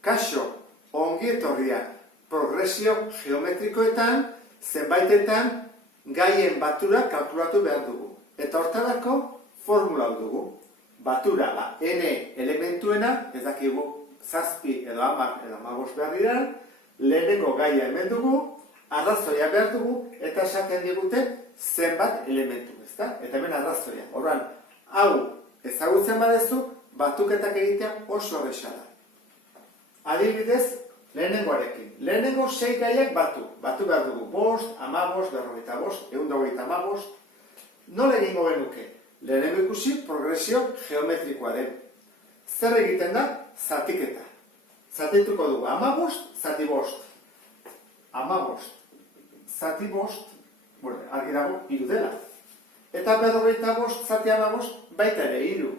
Kaso, ongi etorria, progresio geometrikoetan, zenbaitetan gaien batura kalkulatu behar dugu. Eta hortarako formula dugu. Batura, n elementuena, ez dakigu 7 edo 10 edo 15 behar dira, lehenengo gaia hemen dugu, arrazoia behar dugu, eta esaten digute zenbat elementu, ezta? Eta hemen arrazoia. Orduan, hau ezagutzen badezu, batuketak egitea oso erresa da. Adibidez, lehenengoarekin. Lehenengo 6 gaiak batu. Batu behar dugu 5, 15, 45, 125. Nola egingo genuke? Lehenengo ikusi progresio geometrikoa den. Zer egiten da? Zatiketa. Zatituko dugu 15, zati 5. 15, zati 5, bueno, argi dago, 3 dela. Eta 45, zati 15, baita ere 3.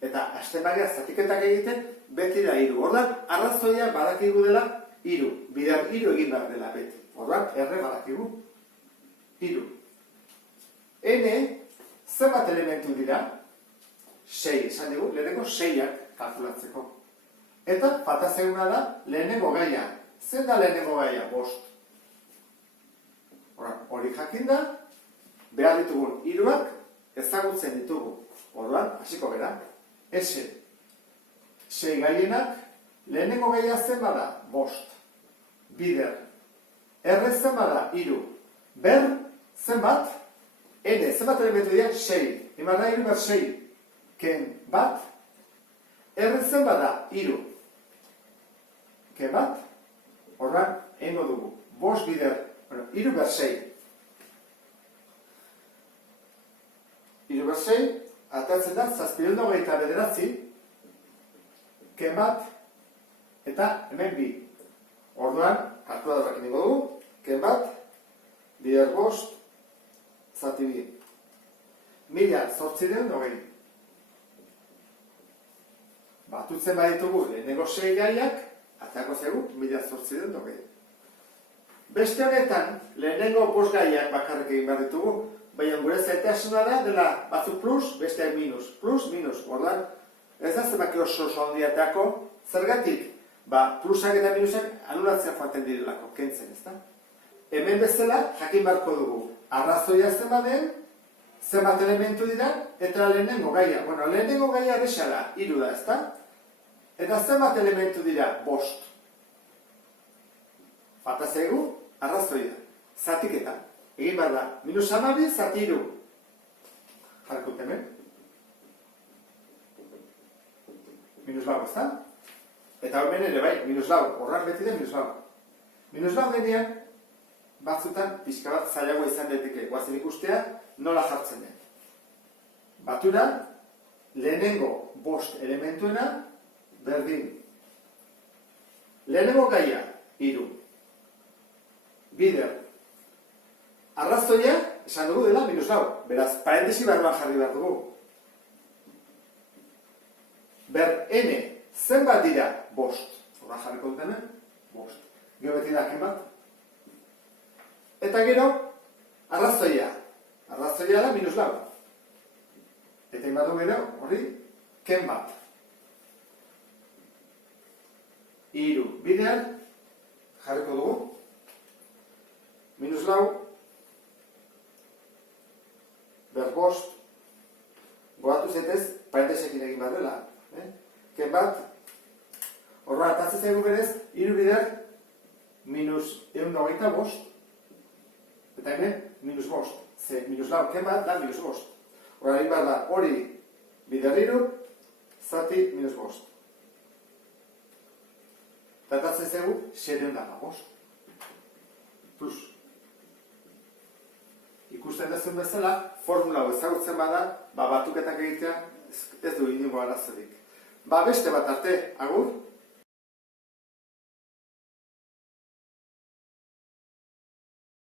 Eta hasten bagea zatiketak egiten, beti da 3. Orduan, arrazoia badakigu dela 3. Bider 3 egin behar dela beti. Orduan, erre badakigu 3. N, zenbat elementu dira? 6, esan dugu, lehenengo 6ak kalkulatzeko. Eta, falta zeguna da, lehenengo gaia. Zer da lehenengo gaia? 5. Hori jakin da, behar ditugun 3ak ezagutzen ditugu. Orduan, hasiko gara. S, 6 gaienak, lehenengo gaia zen bada? 5. Bider. R zen bada? 3. Ber, zenbat? N, zenbat elementu dira? 6. Imarra 3 ber 6. Ken bat? R zen bada? 3. Ken bat? Orduan, engo dugu. 5 bider, 3 ber 6. 3 ber 6, atatzen da, 729, ken bat, eta hemen 2. Orduan, kalkuladorak ingo dugu, ken bat, bider 5, zati 2. 1820. Batutzen baditugu lehenengo 6 gaiak, atako zegu 1820. Beste honetan, lehenengo 5 gaiak bakarrik egin behar ditugu, baina gure zaitasuna da, dela batzuk plus, besteak minus. Plus, minus. Orduan, ez da zenbaki oso handiatako, zergatik? Plusak eta minusak anulatzea joaten direlako, kentzen, ezta? Hemen bezala, jakin beharko dugu. Arrazoia zenbaten, zenbat elementu dira, eta lehenengo gaia. Bueno, lehenengo gaia erresa 3 da, ezta? Eta zenbat elementu dira? 5. Falta zaigu, arrazoia. Zatiketa. Egin behar da, -12, zati 3. Jarriko hemen. -4, ezta? Eta hemen ere bai, -4. Horrak beti da -4. -4 denean, batzutan, pixka bat zailagoa izan daiteke. Guazen ikustea, nola jartzen den. Batura, lehenengo 5 elementuena, berdin. Lehenengo gaia, 3. Bider. Arrazoia, esan dugu dela, -4. Beraz, parentesi barruan jarri behar dugu. Ber, N, zenbat dira? 5. Horra jarriko dutena, 5. Gero beti da, ken bat? Eta gero, arrazoia. Arrazoia da, -4. Eta inbatu gero, hori, ken bat. 3. Bidean, jarriko dugu. -4. Ber 5. Goatu zetez, parentesekin egin bat dela. Ken bat. Horra, atatzen zaigu berez, 3 bider, -125. Eta hemen, -5. Ze, -4, ken bat da, -5. Horra, egin bat da, hori bider 3, zati -5. Eta atatzen zaigu, 705. Plus. Ikusten dezun bezala, formula hau ezagutzen bada, batuketak egitea ez du inongo arazorik. Beste bat arte, agur?